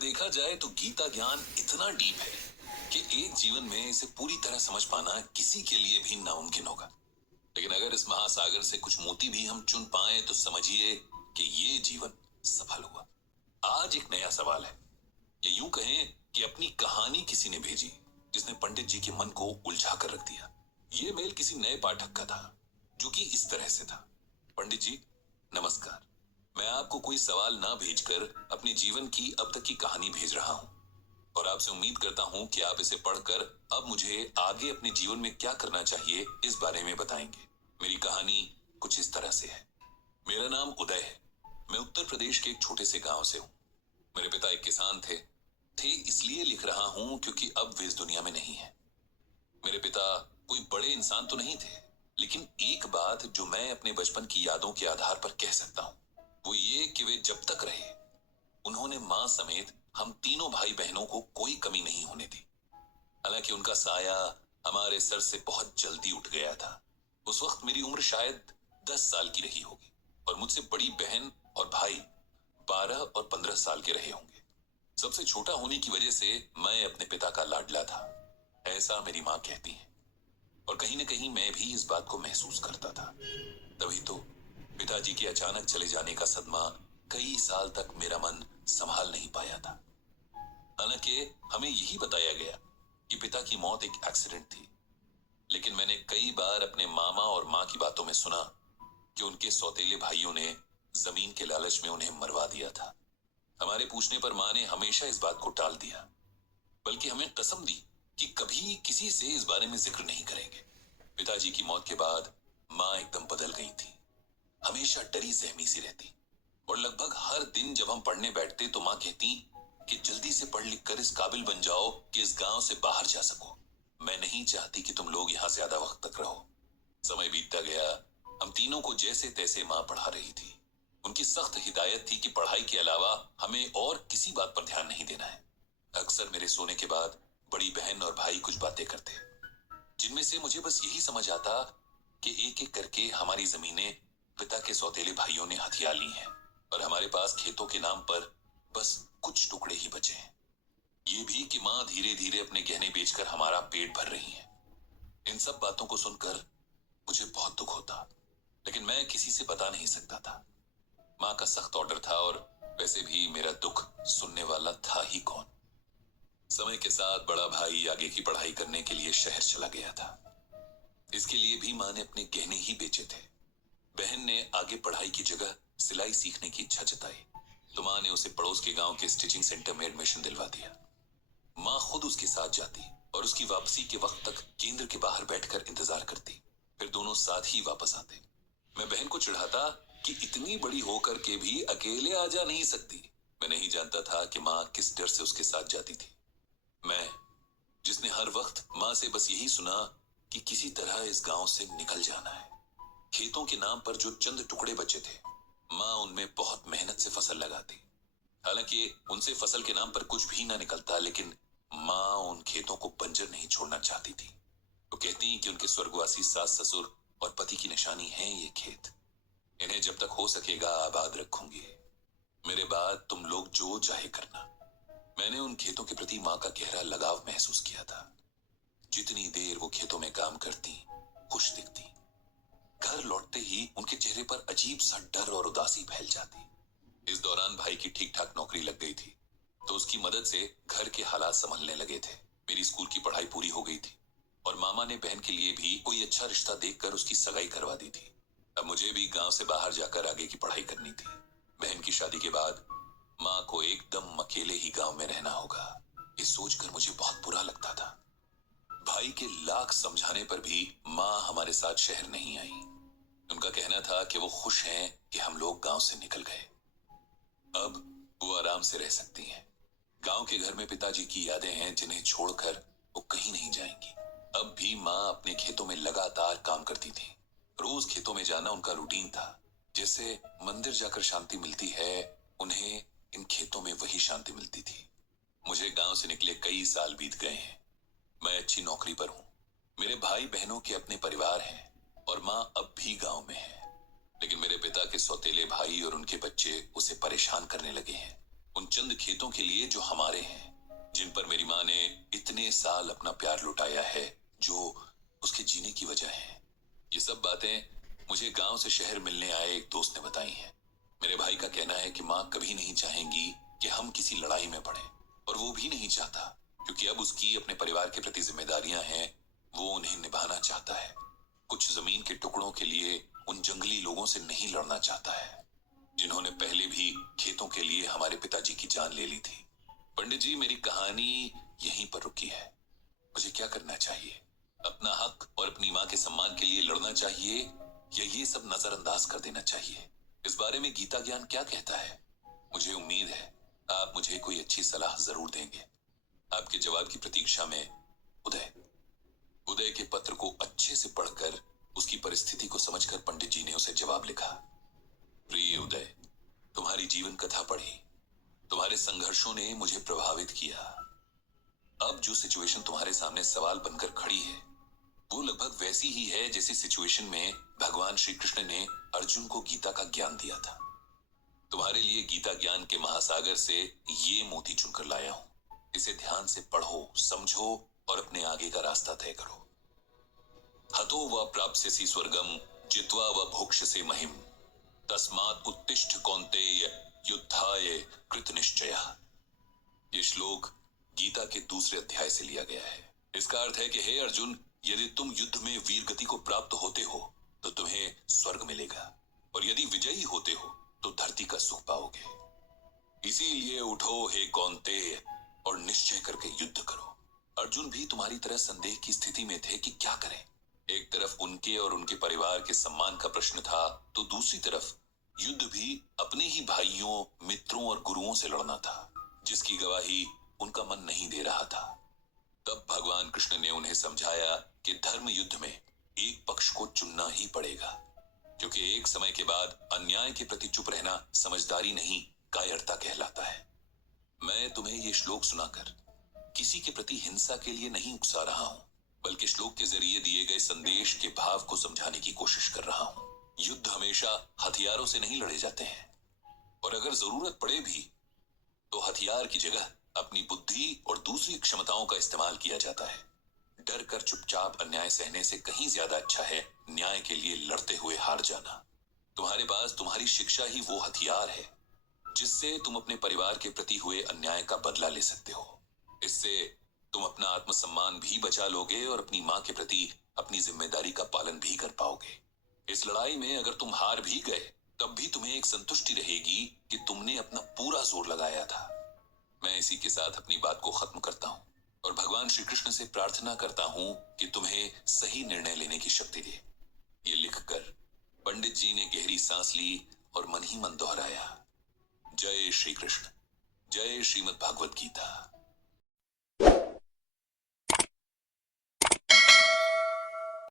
देखा जाए तो गीता ज्ञान इतना डीप है कि एक जीवन में इसे पूरी तरह समझ पाना किसी के लिए भी नामुमकिन होगा। लेकिन अगर इस महासागर से कुछ मोती भी हम चुन पाए तो समझिए कि ये जीवन सफल हुआ। आज एक नया सवाल है, ये यूं कहें कि अपनी कहानी किसी ने भेजी जिसने पंडित जी के मन को उलझा कर रख दिया। ये मेल किसी नए पाठक का था जो कि इस तरह से था। पंडित जी नमस्कार, मैं आपको कोई सवाल ना भेजकर अपने जीवन की अब तक की कहानी भेज रहा हूं और आपसे उम्मीद करता हूं कि आप इसे पढ़कर अब मुझे आगे अपने जीवन में क्या करना चाहिए इस बारे में बताएंगे। मेरी कहानी कुछ इस तरह से है। मेरा नाम उदय है। मैं उत्तर प्रदेश के एक छोटे से गांव से हूं। मेरे पिता एक किसान थे इसलिए लिख रहा हूं क्योंकि अब वे इस दुनिया में नहीं है। मेरे पिता कोई बड़े इंसान तो नहीं थे, लेकिन एक बात जो मैं अपने बचपन की यादों के आधार पर कह सकता हूं वो ये कि वे जब तक रहे उन्होंने मां समेत हम तीनों भाई बहनों को कोई कमी नहीं होने दी। हालांकि उनका साया हमारे सर से बहुत जल्दी उठ गया था। उस वक्त मेरी उम्र शायद 10 साल की रही होगी और मुझसे बड़ी बहन और भाई 12 और 15 साल के रहे होंगे। सबसे छोटा होने की वजह से मैं अपने पिता का लाडला था, ऐसा मेरी मां कहती है। और कहीं न कहीं मैं भी इस बात को महसूस करता था। तभी तो पिताजी के अचानक चले जाने का सदमा कई साल तक मेरा मन संभाल नहीं पाया था। हालांकि हमें यही बताया गया कि पिता की मौत एक एक्सीडेंट थी, लेकिन मैंने कई बार अपने मामा और मां की बातों में सुना कि उनके सौतेले भाइयों ने जमीन के लालच में उन्हें मरवा दिया था। हमारे पूछने पर मां ने हमेशा इस बात को टाल दिया, बल्कि हमें कसम दी कि कभी किसी से इस बारे में जिक्र नहीं करेंगे। पिताजी की मौत के बाद मां एकदम बदल गई थी। हमेशा डरी सहमी सी रहती और लगभग हर दिन जब हम पढ़ने बैठते तो मां कहती कि जल्दी से पढ़ लिख कर इस काबिल बन जाओ कि इस गांव से बाहर जा सको। मैं नहीं चाहती कि तुम लोग यहां ज्यादा वक्त तक रहो। समय बीतता गया, हम तीनों को जैसे तैसे मां पढ़ा रही थी। उनकी सख्त हिदायत थी कि पढ़ाई के अलावा हमें और किसी बात पर ध्यान नहीं देना है। अक्सर मेरे सोने के बाद बड़ी बहन और भाई कुछ बातें करते, जिनमें से मुझे बस यही समझ आता कि एक एक करके हमारी जमीनें पिता के सौतेले भाइयों ने हथिया ली हैं और हमारे पास खेतों के नाम पर बस कुछ टुकड़े ही बचे हैं। ये भी कि मां धीरे धीरे अपने गहने बेचकर हमारा पेट भर रही है। इन सब बातों को सुनकर मुझे बहुत दुख होता, लेकिन मैं किसी से बता नहीं सकता था। मां का सख्त ऑर्डर था और वैसे भी मेरा दुख सुनने वाला था ही कौन। समय के साथ बड़ा भाई आगे की पढ़ाई करने के लिए शहर चला गया था। इसके लिए भी मां ने अपने गहने ही बेचे थे। बहन ने आगे पढ़ाई की जगह सिलाई सीखने की इच्छा जताई तो मां ने उसे पड़ोस के गांव के स्टिचिंग सेंटर में एडमिशन दिलवा दिया। मां खुद उसके साथ जाती और उसकी वापसी के वक्त तक केंद्र के बाहर बैठकर इंतजार करती, फिर दोनों साथ ही वापस आते। मैं बहन को चिढ़ाता कि इतनी बड़ी होकर के भी अकेले आ जा नहीं सकती। मैं नहीं जानता था कि मां किस डर से उसके साथ जाती थी। मैं, जिसने हर वक्त मां से बस यही सुना कि किसी तरह इस गांव से निकल जाना है। खेतों के नाम पर जो चंद टुकड़े बचे थे, मां उनमें बहुत मेहनत से फसल लगाती। हालांकि उनसे फसल के नाम पर कुछ भी ना निकलता, लेकिन मां उन खेतों को बंजर नहीं छोड़ना चाहती थी। वो कहती कि उनके स्वर्गवासी सास ससुर और पति की निशानी है ये खेत। इन्हें जब तक हो सकेगा आबाद रखूंगी। मेरे बाद तुम लोग जो चाहे करना। मैंने उन खेतों के प्रति मां का गहरा लगाव महसूस किया था। जितनी देर वो खेतों में काम करती, खुश दिखती। घर लौटते ही उनके चेहरे पर अजीब सा डर और उदासी फैल जाती। इस दौरान भाई की ठीक ठाक नौकरी लग गई थी, तो उसकी मदद से घर के हालात संभलने लगे थे। मेरी स्कूल की पढ़ाई पूरी हो गई थी और मामा ने बहन के लिए भी कोई अच्छा रिश्ता देखकर उसकी सगाई करवा दी थी। अब मुझे भी गांव से बाहर जाकर आगे की पढ़ाई करनी थी। बहन की शादी के बाद मां को एकदम अकेले ही गांव में रहना होगा, ये सोचकर मुझे बहुत बुरा लगता था। भाई के लाख समझाने पर भी मां हमारे साथ शहर नहीं आई। उनका कहना था कि वो खुश हैं कि हम लोग गांव से निकल गए। अब वो आराम से रह सकती हैं। गांव के घर में पिताजी की यादें हैं जिन्हें छोड़कर वो कहीं नहीं जाएंगी। अब भी मां अपने खेतों में लगातार काम करती थी। रोज खेतों में जाना उनका रूटीन था। जैसे मंदिर जाकर शांति मिलती है, उन्हें इन खेतों में वही शांति मिलती थी। मुझे गांव से निकले कई साल बीत गए हैं। मैं अच्छी नौकरी पर हूं। मेरे भाई बहनों के अपने परिवार हैं और मां अब भी गांव में है। लेकिन मेरे पिता के सौतेले भाई और उनके बच्चे उसे परेशान करने लगे हैं। उन चंद खेतों के लिए जो हमारे हैं, जिन पर मेरी माँ ने इतने साल अपना प्यार लुटाया है, जो उसके जीने की वजह है। ये सब बातें मुझे गांव से शहर मिलने आए एक दोस्त ने बताई हैं। मेरे भाई का कहना है कि माँ कभी नहीं चाहेंगी कि हम किसी लड़ाई में पड़े, और वो भी नहीं चाहता, क्योंकि अब उसकी अपने परिवार के प्रति जिम्मेदारियां हैं, वो उन्हें निभाना चाहता है। कुछ जमीन के टुकड़ों के लिए उन जंगली लोगों से नहीं लड़ना चाहता है, जिन्होंने पहले भी खेतों के लिए हमारे पिताजी की जान ले ली थी। पंडित जी, मेरी कहानी यहीं पर रुकी है। मुझे क्या करना चाहिए? अपना हक और अपनी माँ के सम्मान के लिए लड़ना चाहिए, या ये सब नजरअंदाज कर देना चाहिए? इस बारे में गीता ज्ञान क्या कहता है? मुझे उम्मीद है आप मुझे कोई अच्छी सलाह जरूर देंगे। आपके जवाब की प्रतीक्षा में, उदय। उदय के पत्र को अच्छे से पढ़कर, उसकी परिस्थिति को समझकर पंडित जी ने उसे जवाब लिखा। प्रिय उदय, तुम्हारी जीवन कथा पढ़ी। तुम्हारे संघर्षों ने मुझे प्रभावित किया। अब जो सिचुएशन तुम्हारे सामने सवाल बनकर खड़ी है, वो लगभग वैसी ही है जैसी सिचुएशन में भगवान श्री कृष्ण ने अर्जुन को गीता का ज्ञान दिया था। तुम्हारे लिए गीता ज्ञान के महासागर से ये मोती चुनकर लाया हूं। इसे ध्यान से पढ़ो, समझो और अपने आगे का रास्ता तय करो। हतो व प्राप्स्यसि स्वर्गम जित्वा व भोक्ष्यसे महिम, तस्मात् उत्तिष्ठ कौन्तेय युद्धाय कृत निश्चयः। ये श्लोक गीता के दूसरे अध्याय से लिया गया है। इसका अर्थ है कि हे अर्जुन, यदि तुम युद्ध में वीर गति को प्राप्त होते हो तो तुम्हें स्वर्ग मिलेगा, और यदि विजयी होते हो तो धरती का सुख पाओगे। इसीलिए उठो हे कौन्तेय और निश्चय करके युद्ध करो। अर्जुन भी तुम्हारी तरह संदेह की स्थिति में थे कि क्या करें। एक तरफ उनके और उनके परिवार के सम्मान का प्रश्न था, तो दूसरी तरफ युद्ध भी अपने ही भाइयों, मित्रों और गुरुओं से लड़ना था, जिसकी गवाही उनका मन नहीं दे रहा था। तब भगवान कृष्ण ने उन्हें समझाया कि धर्म युद्ध में एक पक्ष को चुनना ही पड़ेगा, क्योंकि एक समय के बाद अन्याय के प्रति चुप रहना समझदारी नहीं, कायरता कहलाता है। मैं तुम्हें ये श्लोक सुनाकर किसी के प्रति हिंसा के लिए नहीं उकसा रहा हूं, बल्कि श्लोक के जरिए दिए गए संदेश के भाव को समझाने की कोशिश कर रहा हूं। युद्ध हमेशा हथियारों से नहीं लड़े जाते हैं, और अगर जरूरत पड़े भी तो हथियार की जगह अपनी बुद्धि और दूसरी क्षमताओं का इस्तेमाल किया जाता है। डर कर चुपचाप अन्याय सहने से कहीं ज्यादा अच्छा है न्याय के लिए लड़ते हुए हार जाना। तुम्हारे पास तुम्हारी शिक्षा ही वो हथियार है जिससे तुम अपने परिवार के प्रति हुए अन्याय का बदला ले सकते हो। इससे तुम अपना आत्मसम्मान भी बचा लोगे और अपनी माँ के प्रति अपनी जिम्मेदारी का पालन भी कर पाओगे। इस लड़ाई में अगर तुम हार भी गए, तब भी तुम्हें एक संतुष्टि रहेगी कि तुमने अपना पूरा जोर लगाया था। मैं इसी के साथ अपनी बात को खत्म करता हूं, और भगवान श्री कृष्ण से प्रार्थना करता हूं कि तुम्हें सही निर्णय लेने की शक्ति दे। ये लिखकर पंडित जी ने गहरी सांस ली और मन ही मन दोहराया, जय श्री कृष्ण, जय श्रीमद् भागवत गीता।